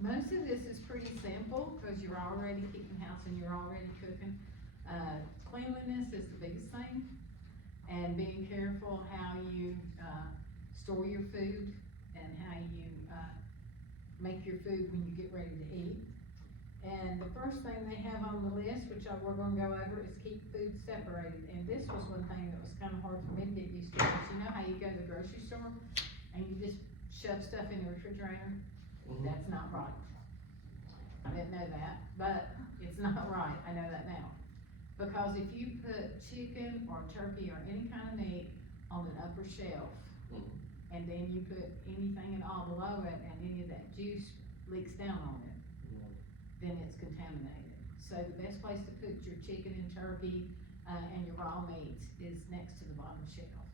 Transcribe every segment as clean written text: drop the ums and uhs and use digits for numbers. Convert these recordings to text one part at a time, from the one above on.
Most of this is pretty simple, because you're already keeping house and you're already cooking. Cleanliness is the biggest thing, and being careful how you, store your food, and how you, make your food when you get ready to eat. And the first thing they have on the list, which we're gonna go over, is keep food separated. And this was one thing that was kinda hard for me to get used to, but you know how you go to the grocery store, and you just shove stuff in the refrigerator? That's not right. I didn't know that, but it's not right, I know that now. Because if you put chicken or turkey or any kind of meat on an upper shelf, and then you put anything at all below it, and any of that juice leaks down on it, then it's contaminated. So the best place to put your chicken and turkey, and your raw meats is next to the bottom shelf.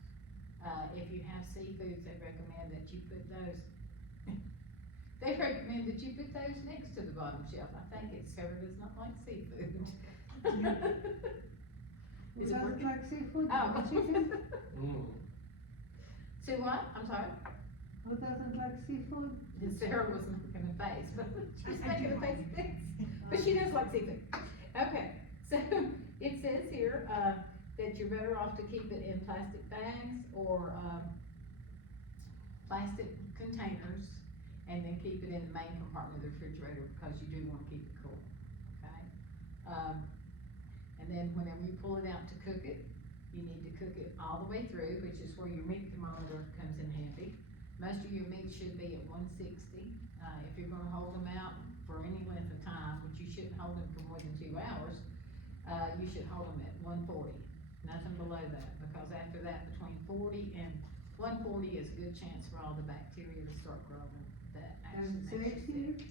If you have seafoods, they recommend that you put those, they recommend that you put those next to the bottom shelf. I think it's Sarah does not like seafood. Is it working? Like seafood? Oh. Chicken? See what? I'm sorry? Who doesn't like seafood? Sarah was making a face, but she's making a face at this. But she does like seafood. Okay, so it says here, that you're better off to keep it in plastic bags or, plastic containers, and then keep it in the main compartment of the refrigerator, because you do wanna keep it cool, okay? And then whenever you pull it out to cook it, you need to cook it all the way through, which is where your meat thermometer comes in handy. Most of your meat should be at 160. If you're gonna hold them out for any length of time, which you shouldn't hold them for more than 2 hours, you should hold them at 140, nothing below that, because after that, between 40 and 140 is a good chance for all the bacteria to start growing. That And actually makes safety? you sick.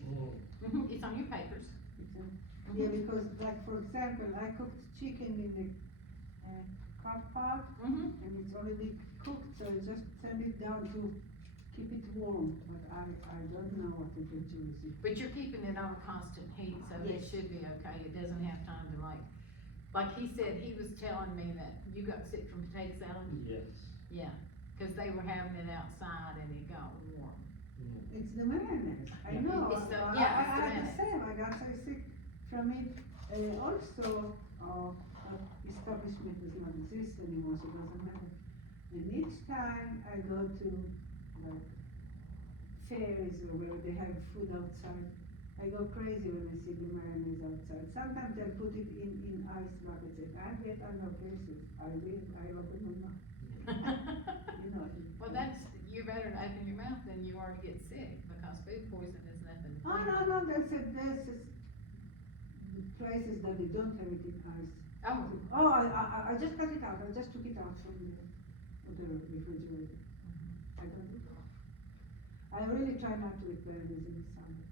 It's on your papers. Yeah, because like, for example, I cooked chicken in the, crock pot, and it's already cooked, so I just send it down to keep it warm, but I don't know what the temperature is. But you're keeping it on constant heat, so it Yes. should be okay. It doesn't have time to like he said, he was telling me that you got sick from potato salad. Yes. Yeah, cause they were having it outside and it got warm. It's the mayonnaise, I know, It's the- I yeah, it's the had the mayonnaise. same, I got so sick from it, also, establishment does not exist anymore, so it doesn't matter. And each time I go to, like, fairs or where they have food outside, I go crazy when I see the mayonnaise outside. Sometimes I put it in ice buckets, and I get other places, I open my mouth. You know. Well, you're better to open your mouth than you are to get sick, because food poison is nothing. Oh, no, there's places that they don't have it in ice. Oh. I just cut it out, I just took it out from the refrigerator. I don't do that. I really try not to eat mayonnaise in the summer.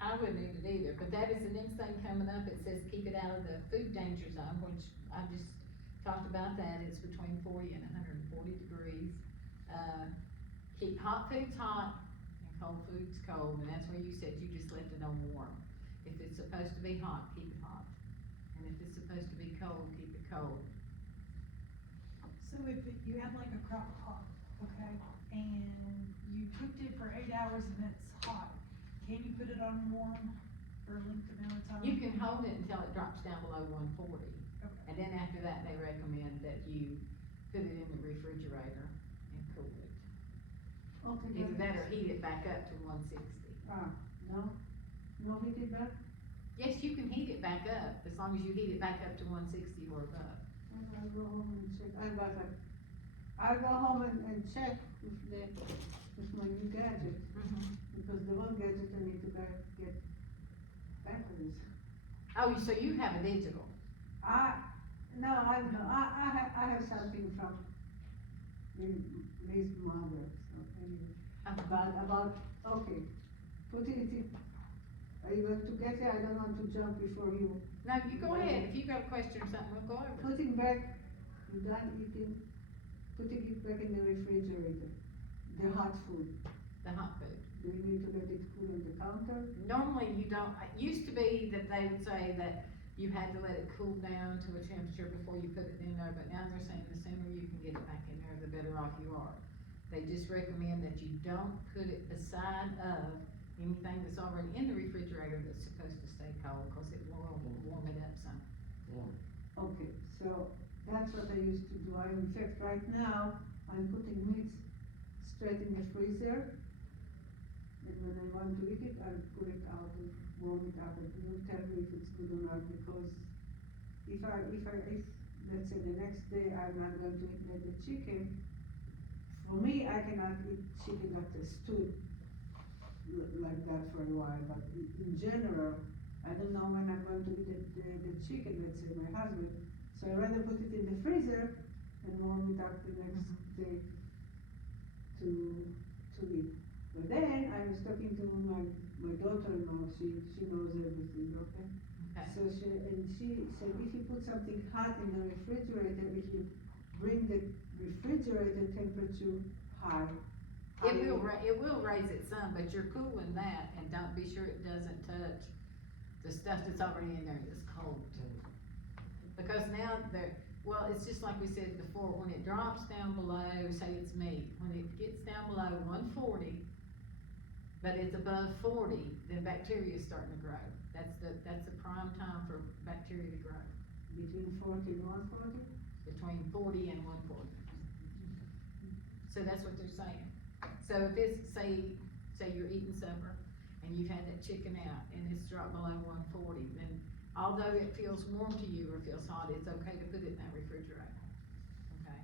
I wouldn't eat it either, but that is the next thing coming up. It says keep it out of the food danger zone, which I just talked about that. It's between 40 and 140 degrees. Keep hot foods hot and cold foods cold, and that's where you said you just left it on warm. If it's supposed to be hot, keep it hot. And if it's supposed to be cold, keep it cold. So if you had like a crock pot, okay, and you cooked it for 8 hours and it's hot, can you put it on warm for a length amount of time? You can hold it until it drops down below 140. Okay. And then after that, they recommend that you put it in the refrigerator and cool it. Okay. Either that or heat it back up to 160. No heated back? Yes, you can heat it back up, as long as you heat it back up to 160 or above. I'll go home and check, I'll go home and check with my new gadget, because the one gadget I need to get batteries. Oh, so you have a digital? No, I have something from Liz mother, so anyway. About, okay, putting it in, are you going to get it? I don't want to jump before you. No, you go ahead, if you got a question or something, we'll go over it. Putting back, you done eating, putting it back in the refrigerator, the hot food. The hot food. Do you need to let it cool on the counter? Normally you don't, it used to be that they would say that you had to let it cool down to a temperature before you put it in there, but now they're saying the sooner you can get it back in there, the better off you are. They just recommend that you don't put it beside of anything that's already in the refrigerator that's supposed to stay cold, cause it will warm it up some. Okay, so that's what I used to do. In fact, right now, I'm putting meats straight in the freezer. And when I want to eat it, I'll pull it out and warm it up and you'll tell me if it's good or not, because if let's say the next day I'm not going to eat the chicken, for me, I cannot eat chicken that is stewed like that for a while, but in general, I don't know when I'm going to eat the chicken, let's say my husband, so I rather put it in the freezer and warm it up the next day to eat. But then I was talking to my daughter-in-law, she knows everything, okay? Okay. So she said if you put something hot in the refrigerator, if you bring the refrigerator temperature high. It will raise it some, but you're cooling that, and don't be sure it doesn't touch the stuff that's already in there that's cold. Because now well, it's just like we said before, when it drops down below, say it's meat, when it gets down below 140, but it's above 40, then bacteria is starting to grow. That's the prime time for bacteria to grow. Between 40 and 140? Between 40 and 140. So that's what they're saying. So if it's, say you're eating supper, and you've had that chicken out, and it's dropped below 140, then although it feels warm to you or feels hot, it's okay to put it in that refrigerator, okay?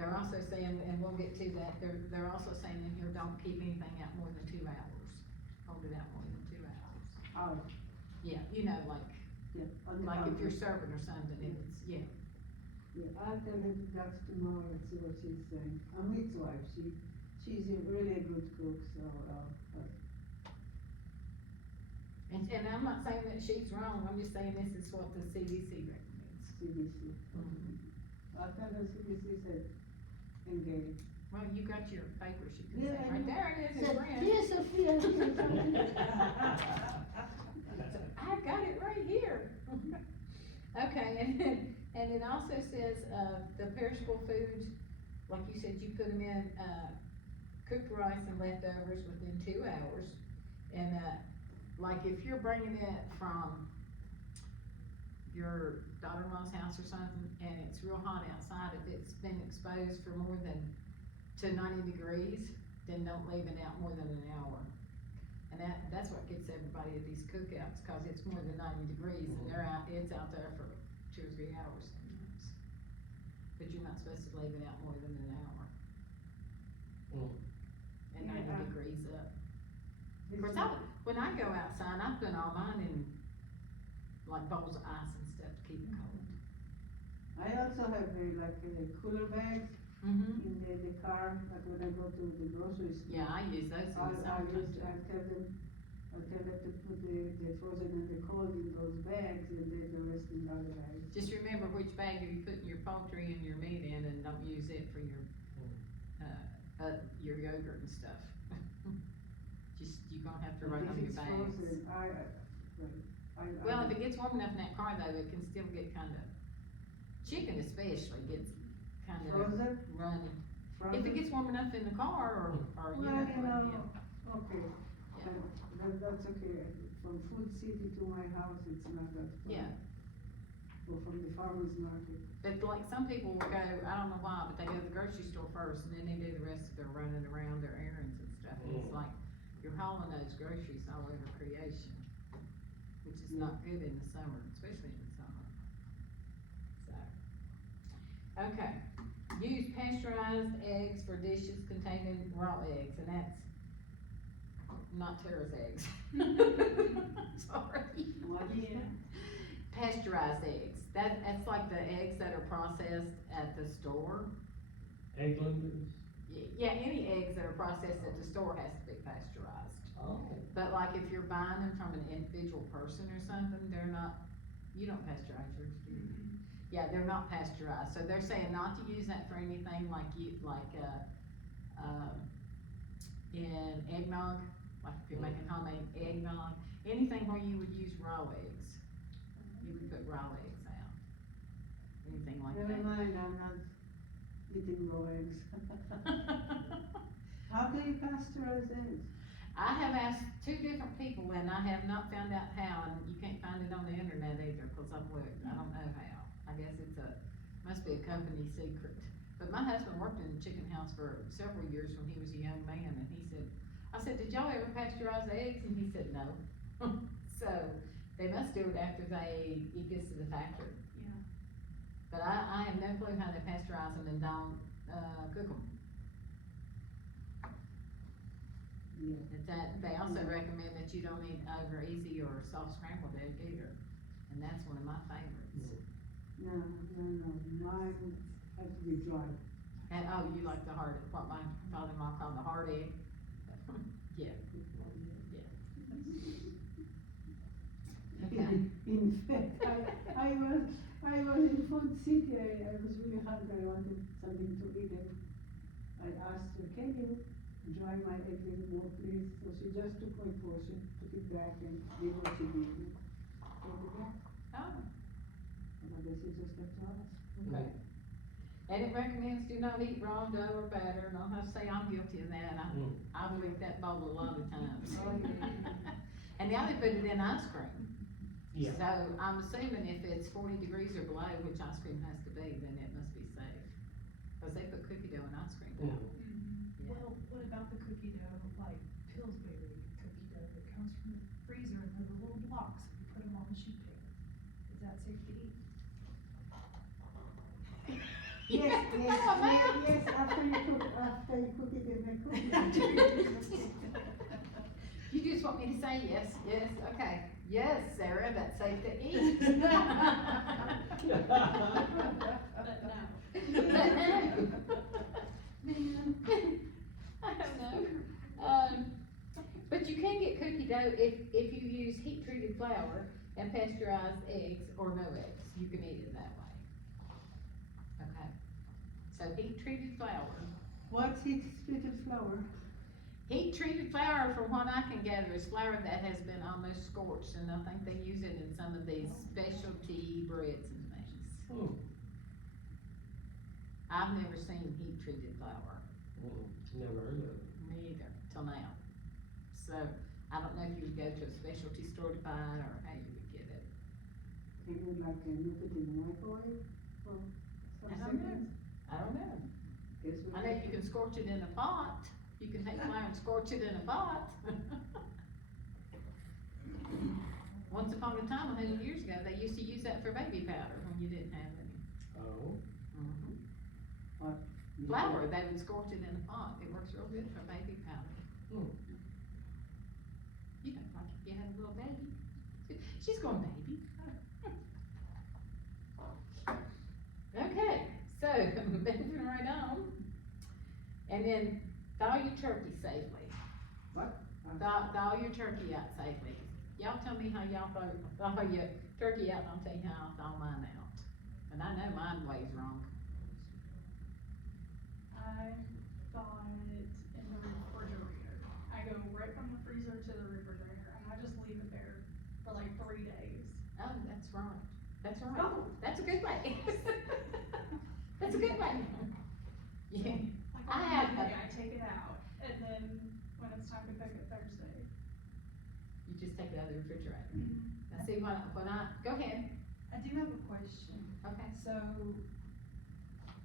They're also saying, and we'll get to that, they're also saying in here, don't keep anything out more than 2 hours. Hold it out more than 2 hours. Oh, Yeah, you know, like on the if counter. you're serving or something, it's, yeah. Yeah, I'll tell her that's tomorrow and see what she's saying. I'm his wife, she's really a good cook, so, And I'm not saying that she's wrong, I'm just saying this is what the CDC recommends. CDC. I'll tell her CDC said, and Gail. Well, you got your papers, you can Yeah, say, I right know. there it is, Said, it's red. "Dear Sophia," I've got it right here. Okay, and it also says, the perishable foods, like you said, you put them in, cooked rice and leftovers within 2 hours. And, like if you're bringing it from your daughter-in-law's house or something, and it's real hot outside, if it's been exposed for more than, to 90 degrees, then don't leave it out more than an hour. And that's what gets everybody at these cookouts, cause it's more than 90 degrees, and it's out there for 2 or 3 hours sometimes. But you're not supposed to leave it out more than an hour. And 90 degrees up. Of course, when I go outside, I put all mine in, like bowls of ice and stuff to keep it cold. I also have cooler bags in the car, like when I go to the grocery store. Yeah, I use those in the I'll summertime too. tell them to put the frozen and the cold in those bags, and then the rest in other bags. Just remember which bag are you putting your poultry and your meat in, and don't use it for your yogurt and stuff. You're gonna have to run on your bags. Frozen, Well, if it gets warm enough in that car though, it can still get chicken especially gets Frozen? runny. Frozen? If it gets warm enough in the car or Well, you know, yeah. okay, that's okay, from Food City to my house, it's not that far. Yeah. Or from the farmer's market. But like some people will go, I don't know why, but they go to the grocery store first and then they do the rest of their running around their errands and stuff. And it's like, you're hauling those groceries all over creation, which is not good in the summer, especially in the summer. So, okay. Use pasteurized eggs for dishes containing raw eggs, and that's not Tara's eggs. Sorry. What? Yeah. Pasteurized eggs, that's like the eggs that are processed at the store. Egg lemons? Yeah, any eggs that are processed at the store has to be pasteurized. Oh. But like if you're buying them from an individual person or something, they're not, you don't pasteurize yours, do you? Yeah, they're not pasteurized, so they're saying not to use that for anything in eggnog, like if you're making homemade eggnog, anything where you would use raw eggs. You would put raw eggs out, anything like Never that. mind, I'm not eating raw eggs. How do you pasteurize eggs? I have asked 2 different people and I have not found out how, and you can't find it on the internet either, cause I've looked, I don't know how. I guess must be a company secret. But my husband worked in a chicken house for several years when he was a young man, and I said, did y'all ever pasteurize eggs? And he said, no. So, they must do it after it gets to the factory. Yeah. But I have no clue how they pasteurize them and don't, cook them. Yeah. They also recommend that you don't eat over easy or soft scrambled egg either, and that's one of my favorites. No, mine has to be dry. And, oh, you like the hard, what my father-in-law called the hard egg? Yeah. Okay. In fact, I was in Food City, I was really hungry, I wanted something to eat, and I asked her, can you dry my egg a little more, please? So she just took my portion, took it back, and did what she did. Take it back, Oh, and I guess it's just up to us. okay. And it recommends do not eat raw dough or batter, and I'll have to say I'm guilty of that, I've licked that bowl a lot of times. Oh, yeah. And now they put it in ice cream. Yeah. So I'm assuming if it's 40 degrees or below, which ice cream has to be, then it must be safe. Cause they put cookie dough in ice cream now. Yeah. Well, what about the cookie dough, like Pillsbury cookie dough that comes from the freezer and they're the little blocks, and you put them on the sheet paper? Is that safe to eat? Yes, after you cook it in the cookie. You just want me to say yes, okay. Yes, Sarah, that's safe to eat. But no. Man, I don't know. But you can get cookie dough if you use heat treated flour and pasteurized eggs or no eggs, you can eat it that way. Okay, so heat treated flour. What's heat treated flour? Heat treated flour, from what I can gather, is flour that has been almost scorched, and I think they use it in some of these specialty breads and things. I've never seen heat treated flour. Never heard of it. Me either, till now. So, I don't know if you would go to a specialty store to buy it, or how you would get it. Can you like nip it in the microwave for some I don't know. seconds? I don't know. Guess we I know you can scorch it in a pot. You can take flour and scorch it in a pot. Once upon a time, 100 years ago, they used to use that for baby powder when you didn't have any. Oh. What? Flour, they would scorch it in a pot. It works real good for baby powder. You know, like if you had a little baby. She's going baby. Okay, so moving right on. And then thaw your turkey safely. What? Thaw your turkey out safely. Y'all tell me how y'all thaw your turkey out, and I'll tell you how I thaw mine out. And I know mine weighs wrong. I thaw it in the refrigerator. I go right from the freezer to the refrigerator, and I just leave it there for like 3 days. Oh, that's right. That's right. Oh. That's a good way. That's a good way. Yeah. Like I on have Monday, I take it out, and then when it's time to cook it Thursday. You just take it out of the refrigerator. Now see, go ahead. I do have a question. Okay. So,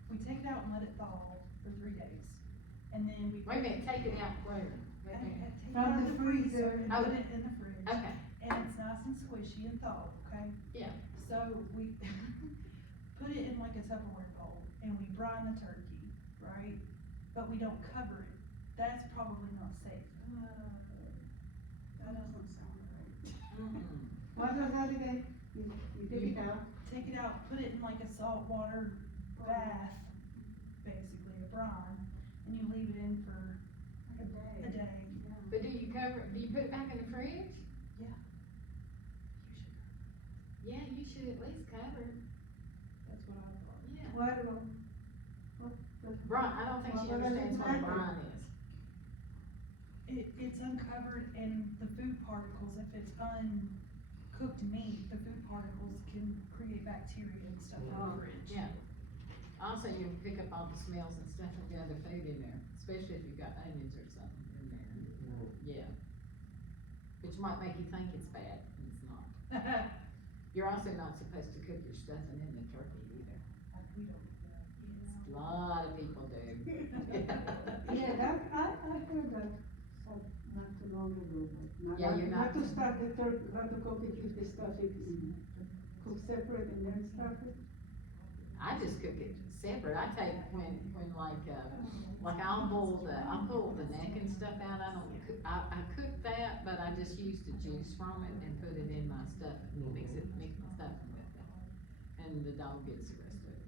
we take it out and let it thaw for 3 days, and then we. Wait a minute, take it out where? Wait a I minute. take it From out the of the freezer and Oh. put it in the fridge. Okay, And it's nice and squishy and thawed, okay? yeah. So we put it in like a Tupperware bowl and we brine the turkey, right? But we don't cover it. That's probably not safe. That doesn't sound right. What was that again? You take it out? Take it out, put it in like a saltwater bath, basically a brine, and you leave it in for Like a a day. day. But do you put it back in the fridge? Yeah. Yeah, you should at least cover it. That's what I thought. Yeah. What? Brine, I don't think she Well, understands what a exactly. brine is. It's uncovered and the food particles, if it's uncooked meat, the food particles can create bacteria and stuff in the fridge. Yeah. Also, you pick up all the smells and stuff of the other food in there, especially if you've got onions or something in there. Yeah. Which might make you think it's bad, and it's not. You're also not supposed to cook your stuffing in the turkey either. We don't do that, A lot of people do. Yeah, that, I heard that not too long ago, but Yeah, you're not not- to stuff the turkey, not to cook it if the stuff it in, cook separate and then stuff it. I just cook it separate. I take when like I'll pull the neck and stuff out. I don't cook, I cook that, but I just use the juice from it and put it in my stuff and mix my stuffing with it. And the dog gets the rest of it.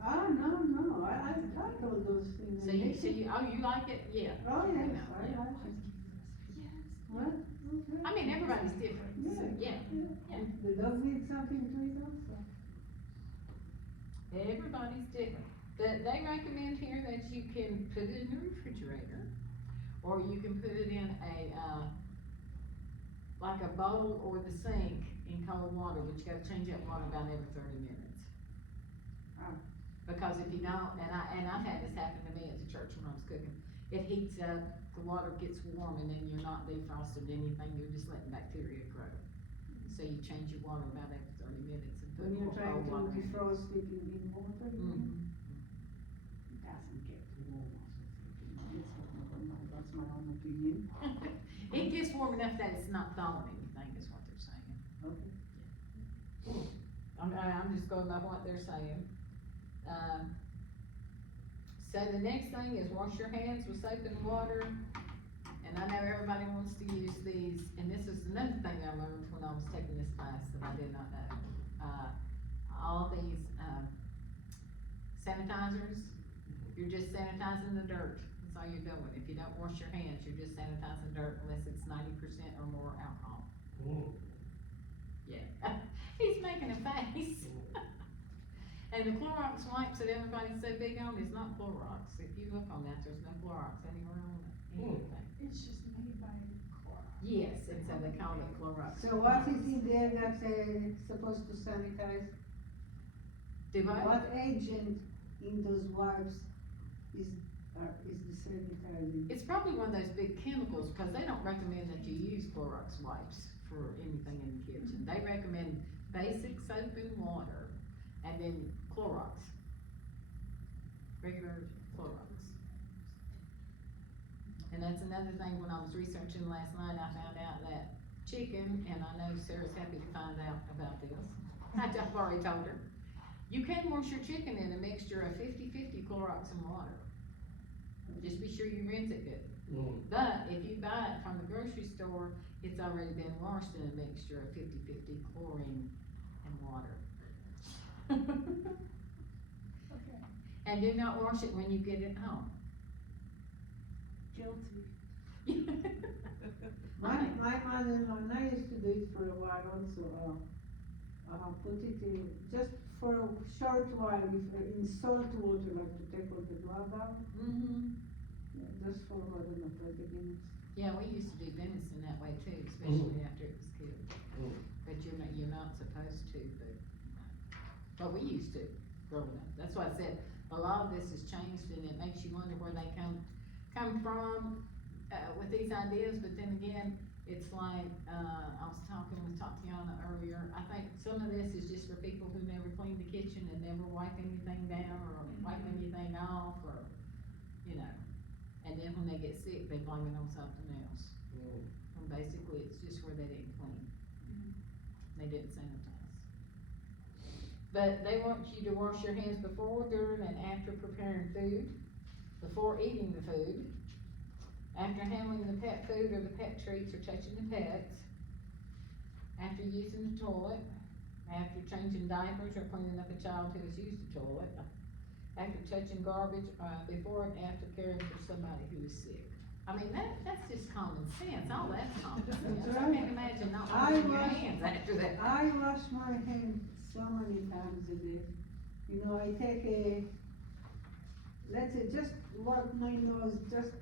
Ah, no, I like all those things. So you like it? Yeah. Oh, yes, Yeah. I like it. What? Okay. I mean, everybody's different, so, yeah. Yeah. The dog needs something to eat also. Everybody's different. But they recommend here that you can put it in the refrigerator, or you can put it in like a bowl or the sink in cold water, but you gotta change that water about every 30 minutes. Ah. Because if you don't, and I've had this happen to me at the church when I was cooking, it heats up, the water gets warm, and then you're not defrosted anything, you're just letting bacteria grow. So you change your water about every 30 minutes and put When you're more trying cold water to in. defrost it in water, Mhm. it doesn't get warm also. That's my own opinion. It gets warm enough that it's not thawing anything, is what they're saying. Okay. I'm just going by what they're saying. So the next thing is wash your hands with soap and water. And I know everybody wants to use these, and this is another thing I learned when I was taking this class that I did not know. All these, sanitizers, you're just sanitizing the dirt, that's all you're doing. If you don't wash your hands, you're just sanitizing dirt unless it's 90% or more alcohol. Yeah, he's making a face. And the Clorox wipes that everybody's so big on is not Clorox. If you look on that, there's no Clorox anywhere on anything. It's just made by Clorox. Yes, and so they call it Clorox. So what is in there that it's supposed to sanitize? Do I? What agent in those wipes is the sanitizing? It's probably one of those big chemicals, cause they don't recommend that you use Clorox wipes for anything in the kitchen. They recommend basic soap and water, and then Clorox. Regular Clorox. And that's another thing, when I was researching last night, I found out that chicken, and I know Sarah's happy to find out about this, I've already told her. You can wash your chicken in a mixture of 50-50 Clorox and water. Just be sure you rinse it good. But if you buy it from the grocery store, it's already been washed in a mixture of 50-50 chlorine and water. Okay. And do not wash it when you get it home. Guilty. My mother-in-law, and I used to do it for a while also, put it in, just for a short while, in salt water, like to take all the blood out, just for, I don't know, 30 minutes. Yeah, we used to do venison that way too, especially after it was killed. But you're not supposed to, but we used to growing up. That's why I said, a lot of this has changed, and it makes you wonder where they come from, with these ideas, but then again, it's like, I was talking with Tatiana earlier, I think some of this is just for people who never clean the kitchen and never wipe anything down, or wipe anything off, or, you know, and then when they get sick, they blame it on something else. And basically, it's just where they didn't clean. They didn't sanitize. But they want you to wash your hands before, during, and after preparing food, before eating the food, after handling the pet food or the pet treats or touching the pets, after using the toilet, after changing diapers or cleaning up a child who has used the toilet, after touching garbage, before and after caring for somebody who is sick. I mean, that's just common sense, all that's common sense. That's I right. can't imagine not washing your wash- hands after that. I wash my hands so many times a day. You know, I take let's say, just wipe my nose, just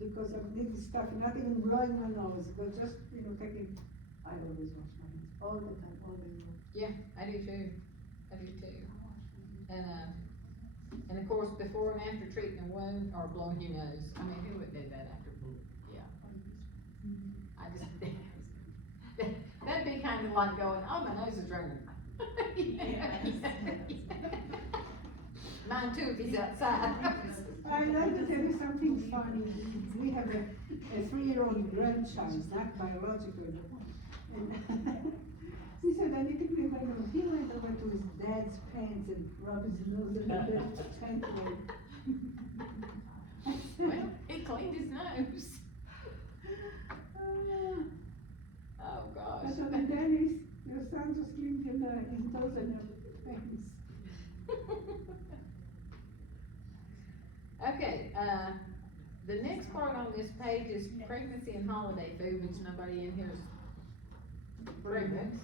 because I'm little stuff, not even blowing my nose, but just, you know, taking, I always wash my hands, all the time, all day long. Yeah, I do too, I do too. And, And of course, before and after treating a wound or blowing your nose, I mean, who would do that after, yeah. I just, that'd be kind of like going, oh, my nose is running. Mine too, if he's outside. I'd like to tell you something funny. We have a 3-year-old grandchild, not biological. And he said, I need to be like, he went over to his dad's pants and rubbed his nose and that gently. Well, he cleaned his nose. Oh, I gosh. said, and Dennis, your son just cleaned his nose and her pants. Okay, the next part on this page is pregnancy and holiday food, which nobody in here is pregnant.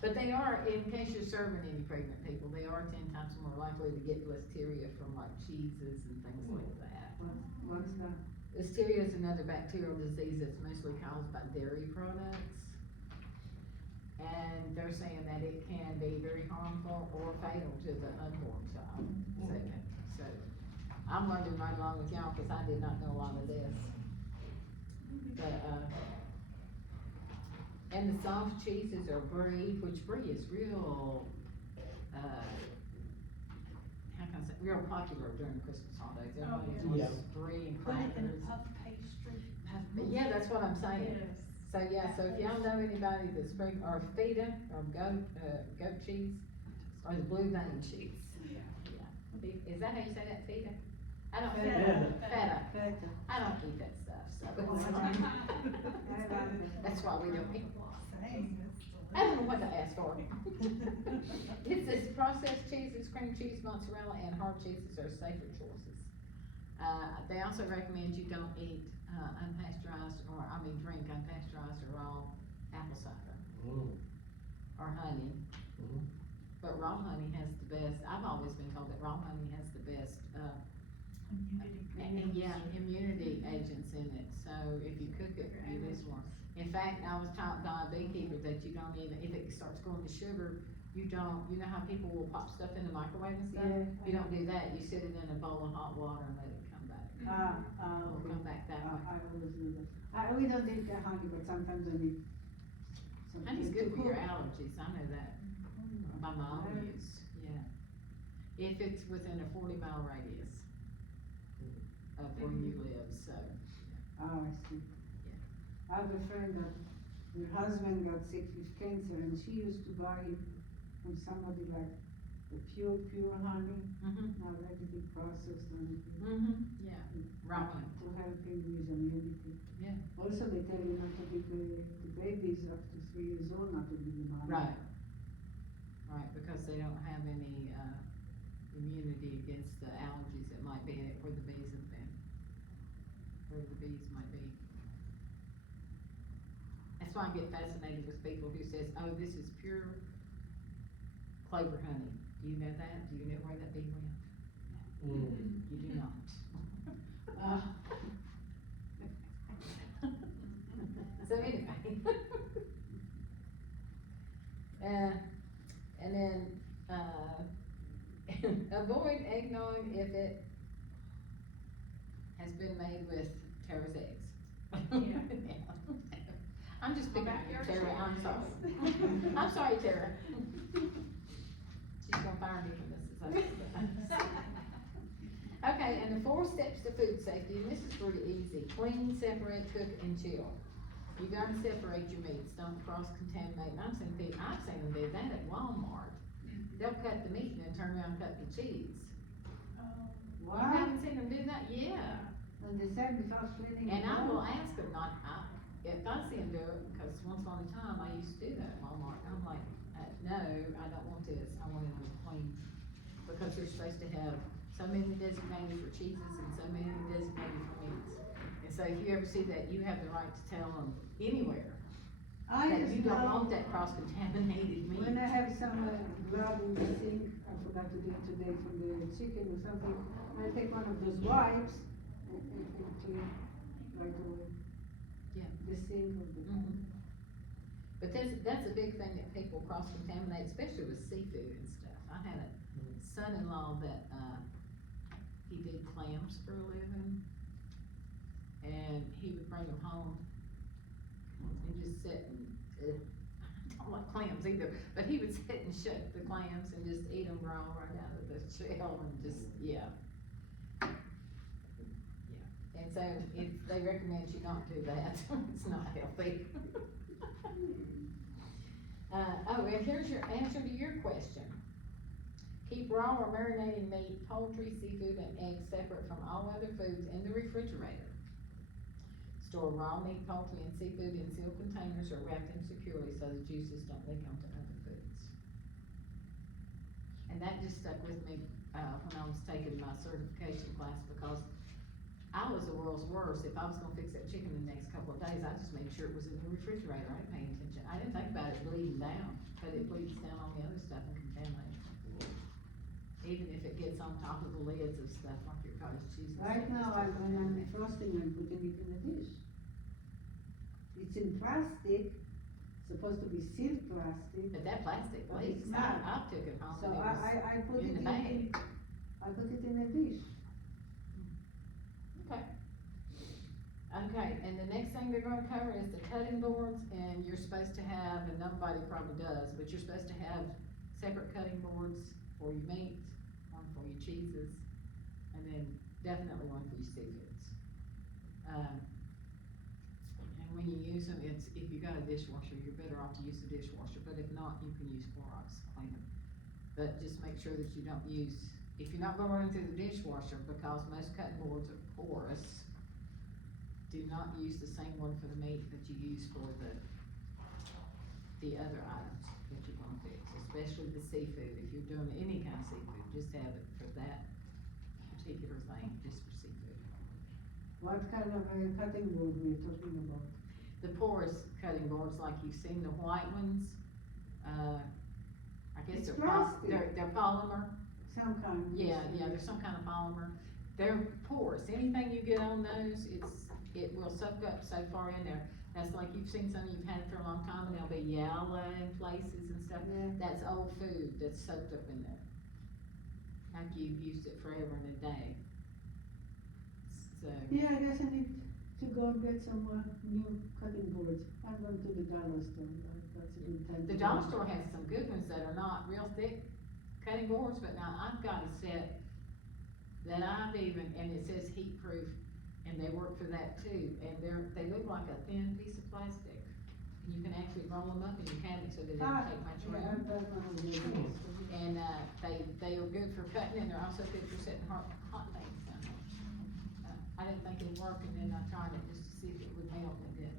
But they are, in case you're serving any pregnant people, they are 10 times more likely to get listeria from like cheeses and things like that. What's that? Listeria is another bacterial disease that's mostly caused by dairy products. And they're saying that it can be very harmful or fatal to the unborn child. So, I'm learning right along with y'all, cause I did not know a lot of this. But, and the soft cheeses are brie, which brie is real, how can I say, real popular during the Christmas holidays. Everybody yeah. eats brie and Put it in crackers. a puff pastry. But yeah, that's what I'm saying. Yes. So yeah, so if y'all know anybody that's pregnant, or feta, or goat cheese, or the blue vein cheese. Yeah. Is that how you say that, feta? I don't, Feta. feta. Better. I don't eat that stuff, so. That's why we don't eat. I don't know what to ask for. It says processed cheeses, cream cheese, mozzarella, and hard cheeses are safer choices. They also recommend you don't eat, unpasteurized, drink unpasteurized or raw apple cider, or honey. But raw honey has the best, I've always been told that raw honey has the best, immunity agents in it, so if you cook it, you lose more. In fact, I was taught by a beekeeper that you don't even, if it starts going to sugar, you know how people will pop stuff in the microwave and stuff? Yeah. You don't do that, you sit it in a bowl of hot water and let it come back. It'll come back that way. I always do that. We don't drink the honey, but sometimes I need something. Honey's good to for your cook. allergies, I know that, by my own use, yeah. If it's within a 40-mile radius of where you live, so. Oh, I see. Yeah. I have a friend that her husband got sick with cancer and she used to buy it from somebody like the pure honey, not like the processed honey. Yeah, raw honey. To help him with immunity. Yeah. Also, they tell you not to give the babies up to 3 years old, not to give them honey. Right. Right, because they don't have any, immunity against the allergies that might be in it where the bees have been. Where the bees might be. That's why I get fascinated with people who says, oh, this is pure clover honey. Do you know that? Do you know where that bee went? No. You do not. So anyway. And then, avoid eggnog if it has been made with Tara's eggs. Yeah. I'm just picking on you, Tara, I'm sorry. I'm sorry, Tara. She's gonna fire me for this. Okay, and the 4 steps to food safety, and this is pretty easy. Clean, separate, cook, and chill. You gotta separate your meats, don't cross-contaminate, and I've seen them do that at Walmart. They'll cut the meat and then turn around and cut the cheese. You What? haven't seen them do that? Yeah. And they said without cleaning. And it I up? will ask them, if I see them do it, because once upon a time, I used to do that at Walmart, and I'm like, no, I don't want this, I want it clean. Because you're supposed to have so many designated for cheeses and so many designated for meats. And so if you ever see that, you have the right to tell them anywhere I that just you don't know want that cross-contaminated meat. when I have some blood in the sink, I forgot to do it today from the chicken or something, I take one of those wipes and clean right away. Yeah. The sink or the. But that's a big thing that people cross-contaminate, especially with seafood and stuff. I had son-in-law that, he did clams for a living. And he would bring them home and just sit and, I don't like clams either, but he would sit and shuck the clams and just eat them raw right out of the shell and just, yeah. Yeah, and so they recommend you not do that, it's not healthy. Oh, and here's your answer to your question. Keep raw or marinated meat, poultry, seafood, and eggs separate from all other foods in the refrigerator. Store raw meat, poultry, and seafood in sealed containers or wrap them securely so the juices don't leak onto other foods. And that just stuck with me, when I was taking my certification class, because I was the world's worst. If I was gonna fix that chicken in the next couple of days, I just made sure it was in the refrigerator. I didn't pay attention. I didn't think about it bleeding down, but it bleeds down on the other stuff and contaminates. Even if it gets on top of the lids of stuff like your cottage cheese. and Right stuff, now, it's when I'm contaminated. frosting, I'm putting it in a dish. It's in plastic, supposed to be sealed plastic, But that plastic But leaks. it's not. I took it home so and it was, I put in it the bag. I put it in a dish. okay. Okay, and the next thing they're gonna cover is the cutting boards, and you're supposed to have, and nobody probably does, but you're supposed to have separate cutting boards for your meats, one for your cheeses, and then definitely one for your seafoods. And when you use them, it's, if you got a dishwasher, you're better off to use the dishwasher, but if not, you can use Clorox to clean them. But just make sure that you don't use, if you're not gonna run through the dishwasher, because most cutting boards are porous, do not use the same one for the meat that you use for the other items that you're gonna fix, especially the seafood. If you're doing any kind of seafood, just have it for that particular thing, just for seafood. What kind of cutting board we're talking about? The porous cutting boards, like you've seen the white ones, I guess It's they're plastic. they're polymer. Some kind. Yeah, there's some kind of polymer. They're porous. Anything you get on those, it will soak up so far in there. That's like you've seen some you've had for a long time and they'll be yellow in places and stuff. Yeah. That's old food that's soaked up in there. Like you've used it forever and a day. So, Yeah, I guess I need to go and get some new cutting boards. I'm going to the dollar store, that's a good time. the to dollar go. store has some good ones that are not real thick cutting boards, but now I've got a set that I've even, and it says heat proof, and they work for that too, and they look like a thin piece of plastic. And you can actually roll them up in your cabinet so that they don't take much Yeah, room. that's one of the things. And, they are good for cutting, and they're also good for setting hot things down. I didn't think it'd work, and then I tried it just to see if it would melt, and it didn't.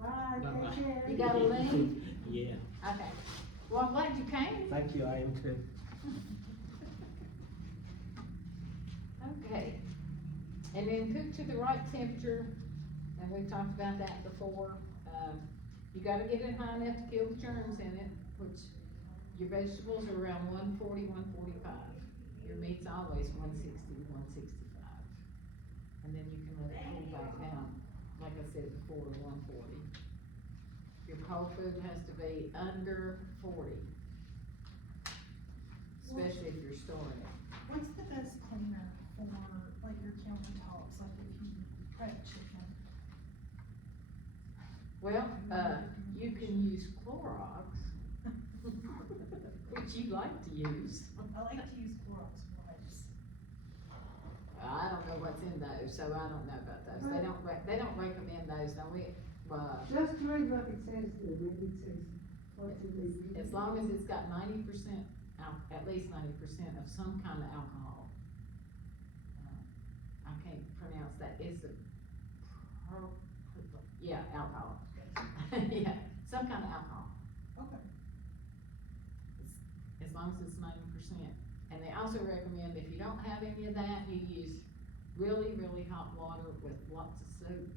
Bye, Bye-bye. take care. You gotta leave? Yeah, Okay, well, I'm glad you came. thank you, I am too. Okay, and then cook to the right temperature, and we've talked about that before. You gotta get it high enough to kill the germs in it, which your vegetables are around 140, 145. Your meat's always 160, 165. And then you can let it cool back down, like I said before, to 140. Your cold food has to be under 40. Especially if you're storing it. What's the best cleaner for like your countertops, like if you prep chicken? Well, you can use Clorox, which you like to use. I like to use Clorox wipes. I don't know what's in those, so I don't know about those. They don't recommend those, don't we? Just read what it says there, maybe it says, what do they do? As long as it's got 90%, at least 90% of some kind of alcohol. I can't pronounce that, it's alcohol. Yeah, some kind of alcohol, Okay. as long as it's 90%. And they also recommend if you don't have any of that, you use really, really hot water with lots of soap.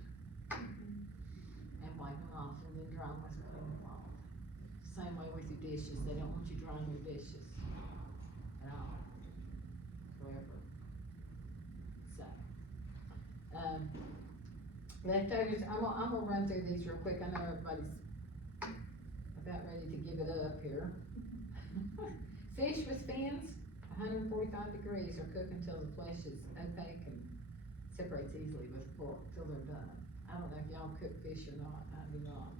And wipe them off, and then dry them with a clean cloth. Same way with your dishes, they don't want you drying your dishes at all, forever. So, leftovers, I'm gonna run through these real quick, I know everybody's about ready to give it up here. Fish with fins, 145 degrees, or cook until the flesh is opaque and separates easily with pork till they're done. I don't know if y'all cook fish or not, I do not.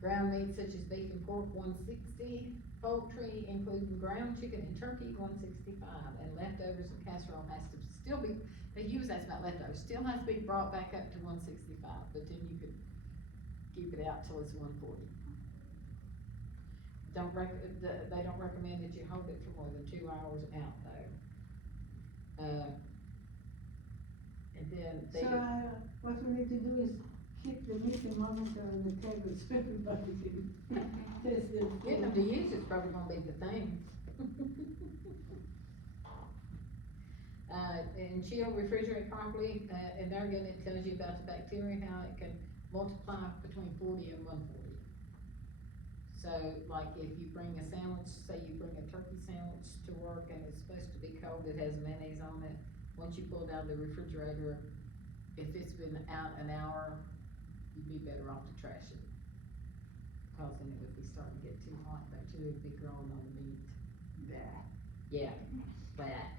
Ground meat such as beef and pork, 160. Poultry, including ground chicken and turkey, 165. And leftovers and casserole has to still be, they use that about leftovers, still has to be brought back up to 165, but then you could keep it out till it's 140. They don't recommend that you hold it for more than 2 hours out though. And then they. So, what we need to do is keep the meeting monitor on the table so everybody can test it. Getting them to use it's probably gonna be the thing. And chill, refrigerate properly, and there again, it tells you about the bacteria, how it can multiply between 40 and 140. So, like if you bring a sandwich, say you bring a turkey sandwich to work and it's supposed to be cold, it has mayonnaise on it. Once you pull it out of the refrigerator, if it's been out an hour, you'd be better off to trash it. Cause then it would be starting to get too hot, bacteria would be growing on the meat. Yeah, that.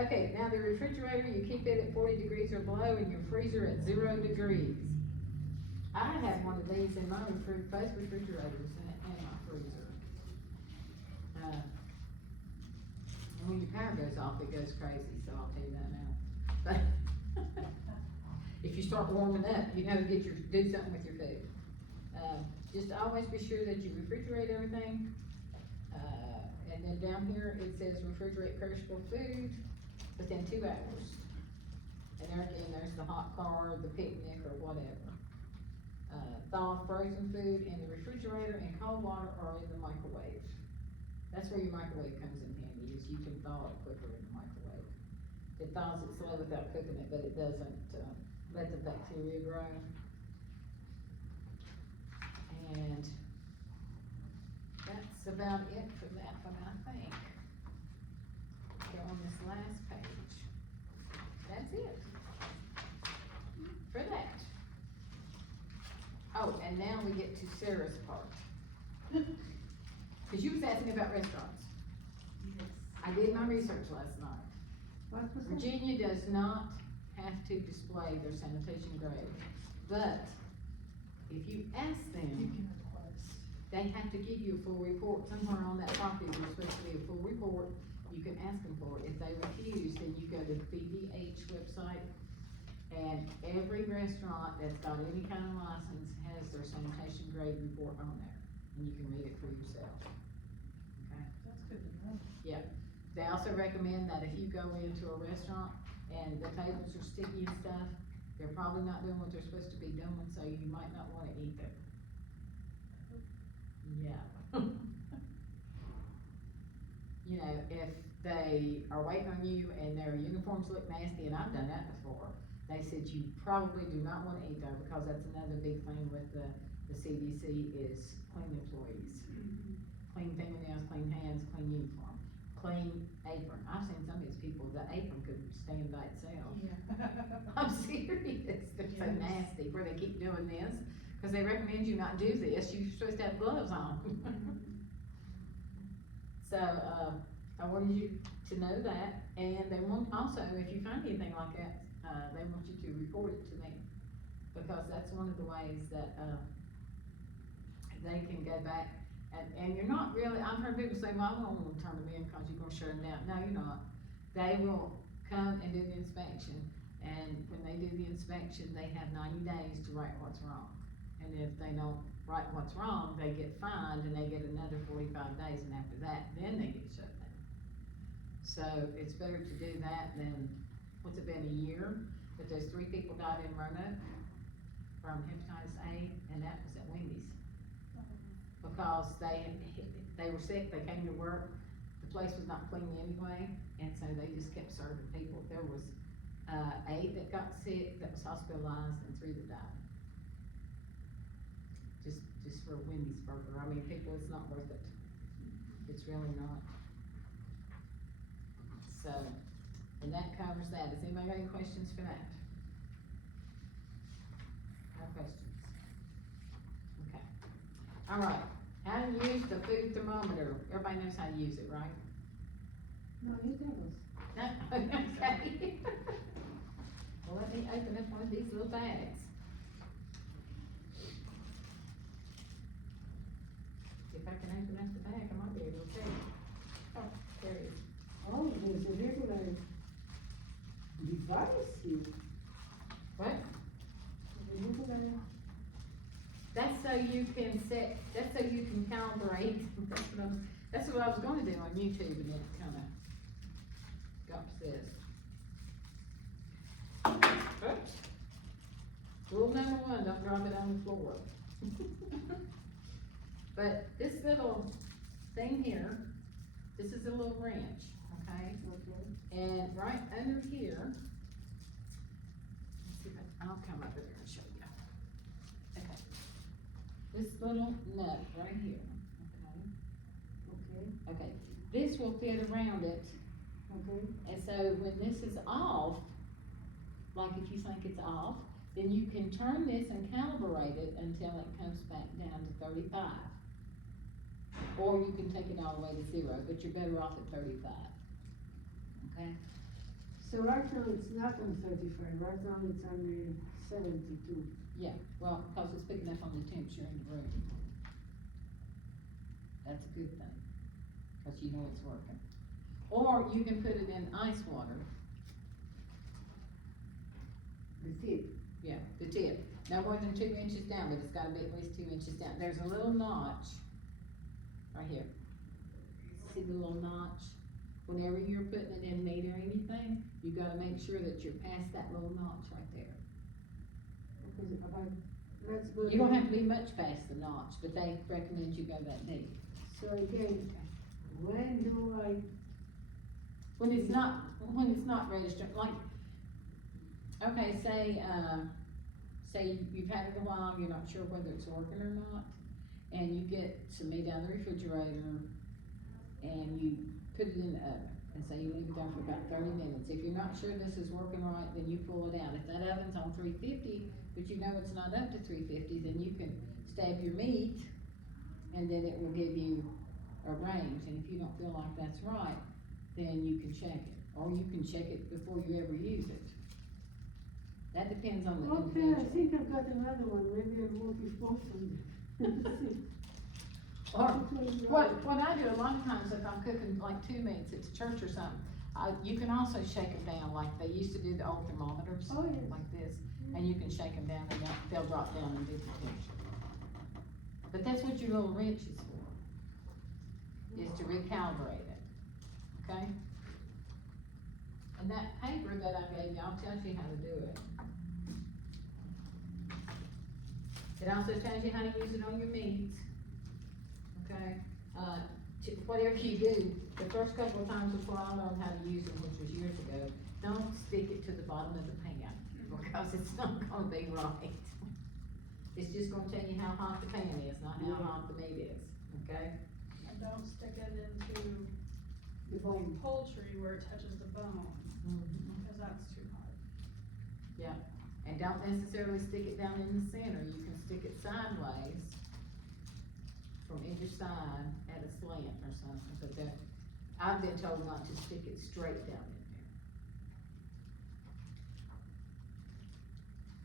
Okay, now the refrigerator, you keep it at 40 degrees or below, and your freezer at 0 degrees. I have one of these in my both refrigerators and my freezer. And when your power goes off, it goes crazy, so I'll tell you that now. But if you start warming up, you know, do something with your food. Just always be sure that you refrigerate everything. And then down here, it says refrigerate perishable food within 2 hours. And there again, there's the hot car, the picnic, or whatever. Thaw frozen food in the refrigerator in cold water or in the microwave. That's where your microwave comes in handy, is you can thaw it quicker in the microwave. It thaws it slow without cooking it, but it doesn't, let the bacteria grow. And that's about it for that one, I think. Go on this last page. That's it. For that. Oh, and now we get to Sarah's part. Cause you was asking about restaurants. I did my research last night. What was that? Virginia does not have to display their sanitation grade, but if you ask You them, can request. they have to give you a full report. Somewhere on that property, there's supposed to be a full report. You can ask them for it. If they refuse, then you go to the BDH website, and every restaurant that's got any kind of license has their sanitation grade report on there, and you can read it for yourself. Okay? That's good to know. Yeah. They also recommend that if you go into a restaurant and the tables are sticky and stuff, they're probably not doing what they're supposed to be doing, so you might not wanna eat there. Yeah. You know, if they are waiting on you and their uniforms look nasty, and I've done that before, they said you probably do not wanna eat there, because that's another big thing with the CDC is clean employees. Clean fingernails, clean hands, clean uniform, clean apron. I've seen some of these people, the apron could stand by itself. Yeah. I'm serious, they're so Yes. nasty, where they keep doing this, cause they recommend you not do this, you're supposed to have gloves on. So, I wanted you to know that, and they want, also, if you find anything like that, they want you to report it to me, because that's one of the ways that, they can go back, and you're not really, I've heard people say, well, I don't wanna turn them in because you're gonna shut them down. No, you're not. They will come and do the inspection, and when they do the inspection, they have 90 days to right what's wrong. And if they don't right what's wrong, they get fined, and they get another 45 days, and after that, then they get shut down. So it's better to do that than, what's it been, a year? But those 3 people died in Roanoke from hepatitis A, and that was at Wendy's. Because they were sick, they came to work, the place was not clean anyway, and so they just kept serving people. There was, 8 that got sick, that was hospitalized, and 3 that died. Just for a Wendy's burger. I mean, people, it's not worth it. It's really not. So, and that covers that. Has anybody got any questions for that? questions? Okay. All right, how to use the food thermometer. Everybody knows how to use it, right? No, you tell us. No? Okay. Well, let me open up one of these little bags. If I can open up the bag, I might be able to tell you. Oh, there it is. Oh, there's a regular device here. What? A regular, That's so you can set, that's so you can calibrate. That's what I was gonna do on YouTube, and it kinda got possessed. Oops. Rule number one, don't drop it on the floor. But this little thing here, this is a little wrench, okay? okay. And right under here, let's see if I'll come over there and show you. Okay. This little nut right here, Okay, okay? This will fit around it, okay. and so when this is off, like if you think it's off, then you can turn this and calibrate it until it comes back down to 35. Or you can take it all the way to 0, but you're better off at 35. Okay? So right now it's not on 35, right now it's on 72. Yeah, well, because it's picking up on the temperature in the room. That's a good thing, because you know it's working. Or you can put it in ice water. The tip. Yeah, the tip. No more than 2 inches down, but it's gotta be at least 2 inches down. There's a little notch right here. See the little notch? Whenever you're putting it in meat or anything, you gotta make sure that you're past that little notch right there. Okay, about, let's go. You don't have to be much past the notch, but they recommend you go that deep. So again, when do I, When it's not registered, like, okay, say you've had it a while, you're not sure whether it's working or not, and you get some meat out of the refrigerator, and you put it in the oven, and say you leave it there for about 30 minutes. If you're not sure this is working right, then you pull it out. If that oven's on 350, but you know it's not up to 350, then you can stab your meat, and then it will give you a range, and if you don't feel like that's right, then you can check it, or you can check it before you ever use it. That depends on the okay, individual. I think I've got another one, maybe I'm multifunction. Or, what I do a lot of times, if I'm cooking like 2 meats at the church or something, you can also shake them down, like they used to do the old thermometers, Oh, yes. like this, and you can shake them down and they'll drop down in different temperature. But that's what your little wrench is for, is to recalibrate it, okay? And that paper that I gave y'all tells you how to do it. It also tells you how to use it on your meats, okay? Whatever you do, the first couple of times before I learned how to use it, which was years ago, don't stick it to the bottom of the pan, because it's not gonna be right. It's just gonna tell you how hot the pan is, not how hot the meat is, okay? And don't stick it into The bone. poultry where it touches the bone, because that's too hot. Yeah, and don't necessarily stick it down in the center, you can stick it sideways from either side at a slant or something, but that, I've been told not to stick it straight down in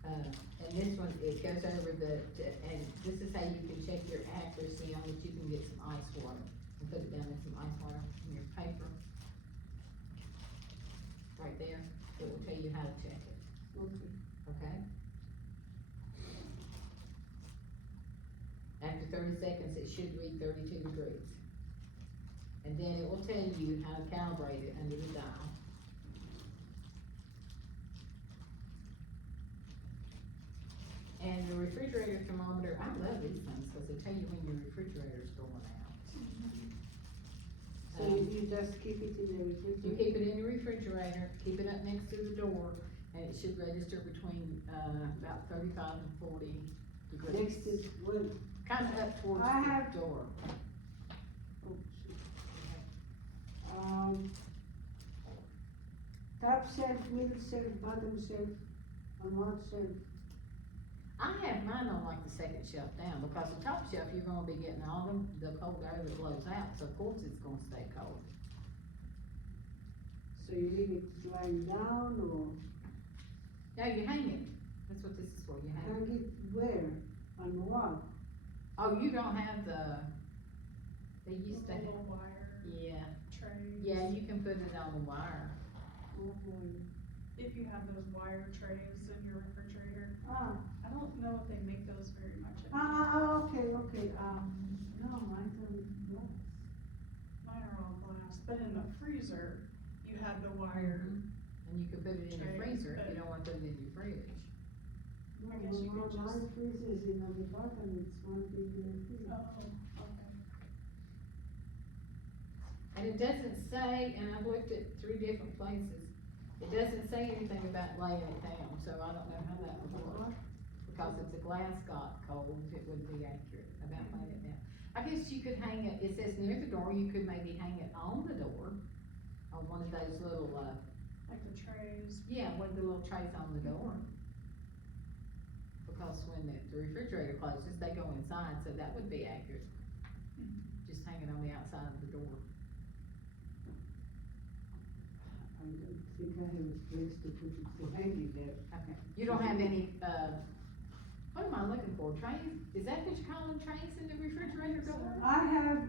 there. And this one, it goes over and this is how you can check your accuracy on it, you can get some ice water and put it down in some ice water in your paper. Right there, it will tell you how to check it, Okay. okay? After 30 seconds, it should read 32 degrees. And then it will tell you how to calibrate it under the dial. And the refrigerator thermometer, I love these things, because they tell you when your refrigerator's going out. So you just keep it in the You refrigerator? keep it in your refrigerator, keep it up next to the door, and it should register between, about 35 and 40 degrees. Next is, well, Kind of up towards I have- the door. oh, shit. Top shelf, middle shelf, bottom shelf, on what shelf? I have mine on like the second shelf down, because the top shelf, you're gonna be getting all the cold air that blows out, so of course it's gonna stay cold. So you leave it lying down or No, you hang it, that's what this is for, you hang it. hang it where? On the wall? Oh, you don't have they used to, Little wire yeah, trays. yeah, you can put it on the wire. Oh, boy. If you have those wire trays in your refrigerator. Ah, I don't know if they make those very much anymore. okay, no, I don't know. Mine are all glass, but in the freezer, you have the wire. And you can put it in your Tray, freezer if but- you don't wanna put it in your fridge. No, I guess you could my just- freezer is in the bottom, it's one big freezer. Oh, okay. And it doesn't say, and I've looked at 3 different places, it doesn't say anything about laying it down, so I don't know how that would work. Because if the glass got cold, it wouldn't be accurate about laying it down. I guess you could hang it, it says near the door, you could maybe hang it on the door, on one of those little, Like the trays. yeah, one of the little trays on the door. Because when the refrigerator closes, they go inside, so that would be accurate. Just hang it on the outside of the door. I don't think I have a place to put it, to hang it there. Okay. You don't have any, what am I looking for, trays? Is that what you call them, trays in the refrigerator door? I have,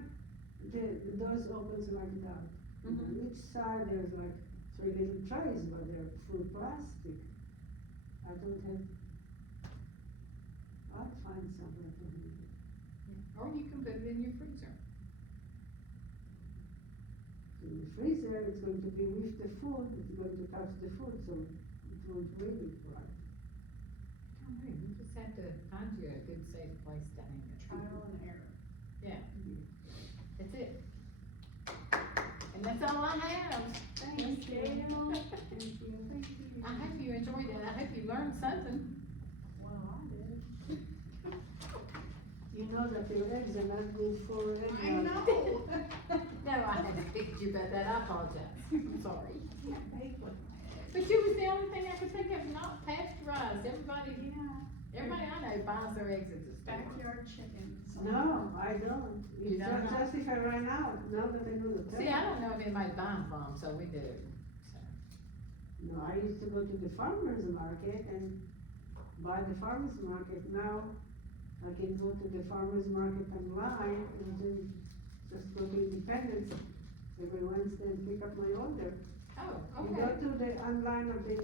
the doors opens like that. Mhm. On each side there's like 3 little trays, but they're full plastic. I don't have, I'll find somewhere to hang it. Or you can put it in your freezer. In the freezer, it's going to be with the food, it's going to touch the food, so it won't really fry. I don't know, you just have to find you a good safe place to hang it. Trial and error. Yeah, that's it. And that's all I have. Thanks, Gail. Thank you. I hope you enjoyed it, I hope you learned something. Well, I did. You know that your eggs are not good for egg I yolk. know. No, I had to speak to you about that, I apologize, I'm sorry. Hey, look. But you was the only thing I could think of not pasteurized, everybody I know buys their eggs at the store. Backyard chickens. No, I don't. You It's don't know? just if I run out, now that I know the See, I don't know if anybody's buying from, so we do, so. No, I used to go to the farmer's market and buy the farmer's market. Now I can go to the farmer's market online and then just go to Independence every Wednesday and pick up my order. Oh, You okay. go to the online of the